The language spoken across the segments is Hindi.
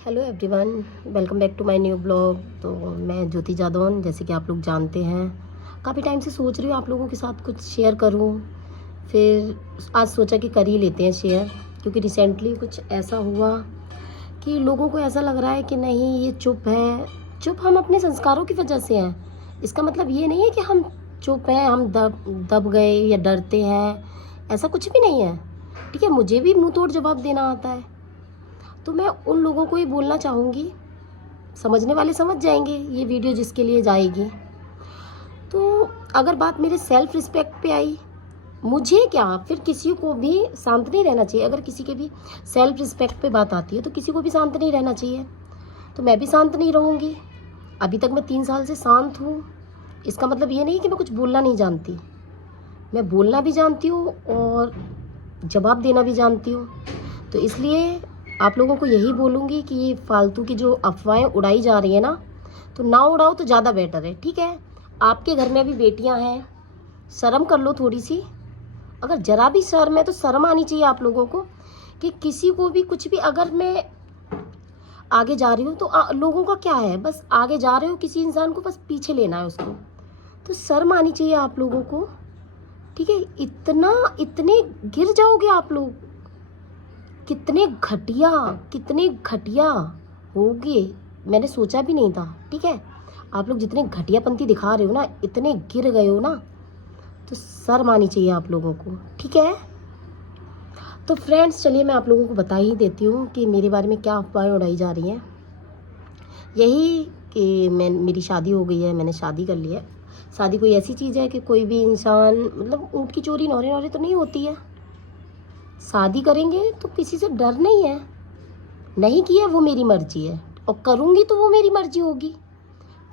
Hello everyone, welcome back to my new blog. तो मैं ज्योति जादौन, जैसे कि आप लोग जानते हैं, काफ़ी टाइम से सोच रही हूँ आप लोगों के साथ कुछ शेयर करूँ। फिर आज सोचा कि कर ही लेते हैं शेयर, क्योंकि रिसेंटली कुछ ऐसा हुआ कि लोगों को ऐसा लग रहा है कि नहीं, ये चुप है। चुप हम अपने संस्कारों की वजह से हैं। इसका मतलब ये नहीं है कि हम चुप हैं, हम दब गए या डरते हैं, ऐसा कुछ भी नहीं है। ठीक है, मुझे भी मुंह तोड़ जवाब देना आता है। तो मैं उन लोगों को ही बोलना चाहूँगी, समझने वाले समझ जाएंगे, ये वीडियो जिसके लिए जाएगी। तो अगर बात मेरे सेल्फ रिस्पेक्ट पे आई, मुझे क्या, फिर किसी को भी शांत नहीं रहना चाहिए। अगर किसी के भी सेल्फ रिस्पेक्ट पे बात आती है तो किसी को भी शांत नहीं रहना चाहिए। तो मैं भी शांत नहीं रहूँगी। अभी तक मैं 3 साल से शांत हूँ। इसका मतलब ये नहीं कि मैं कुछ बोलना नहीं जानती। मैं बोलना भी जानती हूँ और जवाब देना भी जानती हूँ। तो इसलिए आप लोगों को यही बोलूँगी कि ये फालतू की जो अफवाहें उड़ाई जा रही है ना, तो ना उड़ाओ तो ज़्यादा बेटर है। ठीक है, आपके घर में भी बेटियां हैं, शर्म कर लो थोड़ी सी। अगर ज़रा भी शर्म है तो शर्म आनी चाहिए आप लोगों को कि किसी को भी कुछ भी, अगर मैं आगे जा रही हूँ तो लोगों का क्या है, बस आगे जा रहे हो, किसी इंसान को बस पीछे लेना है उसको। तो शर्म आनी चाहिए आप लोगों को। ठीक है, इतने गिर जाओगे आप लोग। कितने घटिया होगे, मैंने सोचा भी नहीं था। ठीक है, आप लोग जितने घटियापंती दिखा रहे हो ना, इतने गिर गए हो ना, तो शर्म आनी चाहिए आप लोगों को। ठीक है, तो फ्रेंड्स चलिए मैं आप लोगों को बता ही देती हूँ कि मेरे बारे में क्या अफवाहें उड़ाई जा रही हैं। यही कि मेरी शादी हो गई है, मैंने शादी कर ली है। शादी कोई ऐसी चीज़ है कि कोई भी इंसान, मतलब ऊँट की चोरी नौरे नौरे तो नहीं होती है। शादी करेंगे तो किसी से डर नहीं है। नहीं किया वो मेरी मर्जी है, और करूँगी तो वो मेरी मर्जी होगी।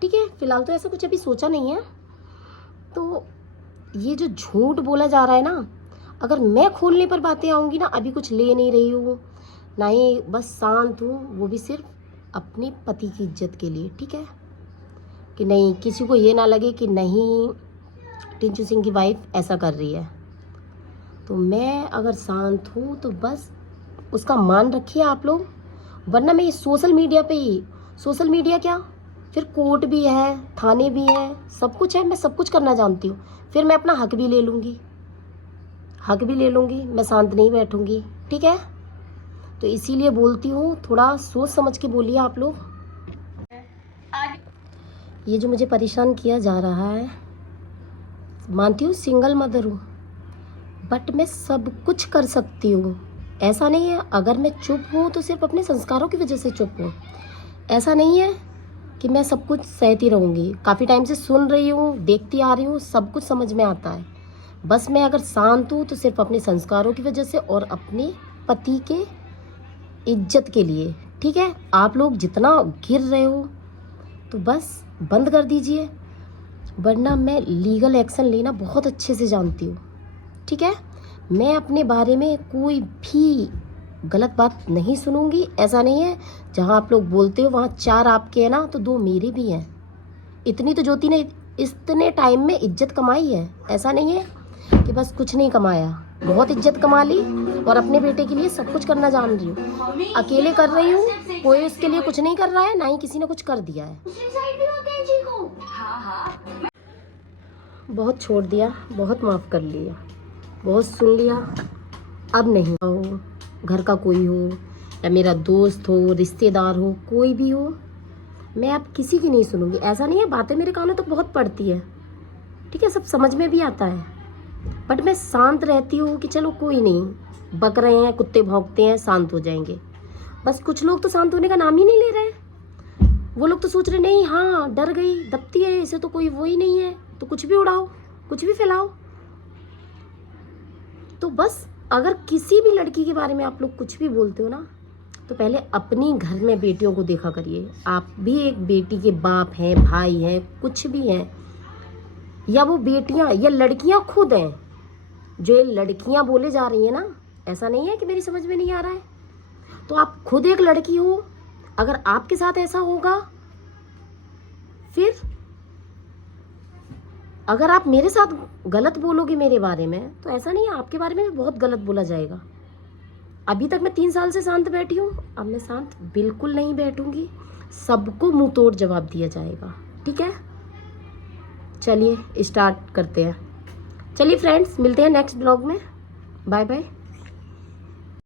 ठीक है, फिलहाल तो ऐसा कुछ अभी सोचा नहीं है। तो ये जो झूठ बोला जा रहा है ना, अगर मैं खोलने पर बातें आऊँगी ना, अभी कुछ ले नहीं रही हूँ ना, ही बस शांत हूँ, वो भी सिर्फ अपने पति की इज्जत के लिए। ठीक है, कि नहीं किसी को ये ना लगे कि नहीं टिंचू सिंह की वाइफ ऐसा कर रही है। तो मैं अगर शांत हूँ तो बस उसका मान रखिए आप लोग। वरना मैं सोशल मीडिया पे ही, सोशल मीडिया क्या, फिर कोर्ट भी है, थाने भी है, सब कुछ है, मैं सब कुछ करना जानती हूँ। फिर मैं अपना हक भी ले लूँगी, मैं शांत नहीं बैठूँगी। ठीक है, तो इसीलिए बोलती हूँ, थोड़ा सोच समझ के बोलिए आप लोग। ये जो मुझे परेशान किया जा रहा है, मानती हूँ सिंगल मदर हूँ, बट मैं सब कुछ कर सकती हूँ। ऐसा नहीं है अगर मैं चुप हूँ तो सिर्फ अपने संस्कारों की वजह से चुप हूँ। ऐसा नहीं है कि मैं सब कुछ सहती रहूँगी। काफ़ी टाइम से सुन रही हूँ, देखती आ रही हूँ, सब कुछ समझ में आता है। बस मैं अगर शांत हूँ तो सिर्फ अपने संस्कारों की वजह से और अपने पति के इज्जत के लिए। ठीक है, आप लोग जितना गिर रहे हो तो बस बंद कर दीजिए, वरना मैं लीगल एक्शन लेना बहुत अच्छे से जानती हूँ। ठीक है, मैं अपने बारे में कोई भी गलत बात नहीं सुनूंगी। ऐसा नहीं है जहाँ आप लोग बोलते हो वहाँ 4 आपके हैं ना, तो 2 मेरे भी हैं। इतनी तो ज्योति ने इतने टाइम में इज्जत कमाई है। ऐसा नहीं है कि बस कुछ नहीं कमाया, बहुत इज्जत कमा ली, और अपने बेटे के लिए सब कुछ करना जान रही हूँ। अकेले कर रही हूँ, कोई उसके लिए कुछ नहीं कर रहा है, ना ही किसी ने कुछ कर दिया है। बहुत छोड़ दिया, बहुत माफ़ कर लिया, बहुत सुन लिया। अब नहीं हो, घर का कोई हो या मेरा दोस्त हो, रिश्तेदार हो, कोई भी हो, मैं अब किसी की नहीं सुनूंगी। ऐसा नहीं है, बातें मेरे कानों तक बहुत पड़ती है। ठीक है, सब समझ में भी आता है, बट मैं शांत रहती हूँ कि चलो कोई नहीं, बक रहे हैं, कुत्ते भौंकते हैं, शांत हो जाएंगे। बस कुछ लोग तो शांत होने का नाम ही नहीं ले रहे। वो लोग तो सोच रहे नहीं, हाँ डर गई, दबती है, इसे तो कोई वो ही नहीं है, तो कुछ भी उड़ाओ, कुछ भी फैलाओ। तो बस अगर किसी भी लड़की के बारे में आप लोग कुछ भी बोलते हो ना, तो पहले अपनी घर में बेटियों को देखा करिए। आप भी एक बेटी के बाप हैं, भाई हैं, कुछ भी हैं, या वो बेटियां या लड़कियां खुद हैं। जो ये लड़कियां बोले जा रही हैं ना, ऐसा नहीं है कि मेरी समझ में नहीं आ रहा है, तो आप खुद एक लड़की हो। अगर आपके साथ ऐसा होगा, फिर अगर आप मेरे साथ गलत बोलोगे मेरे बारे में, तो ऐसा नहीं है आपके बारे में भी बहुत गलत बोला जाएगा। अभी तक मैं 3 साल से शांत बैठी हूँ, अब मैं शांत बिल्कुल नहीं बैठूंगी, सबको मुंह तोड़ जवाब दिया जाएगा, ठीक है। चलिए स्टार्ट करते हैं। चलिए फ्रेंड्स, मिलते हैं नेक्स्ट ब्लॉग में। Bye bye.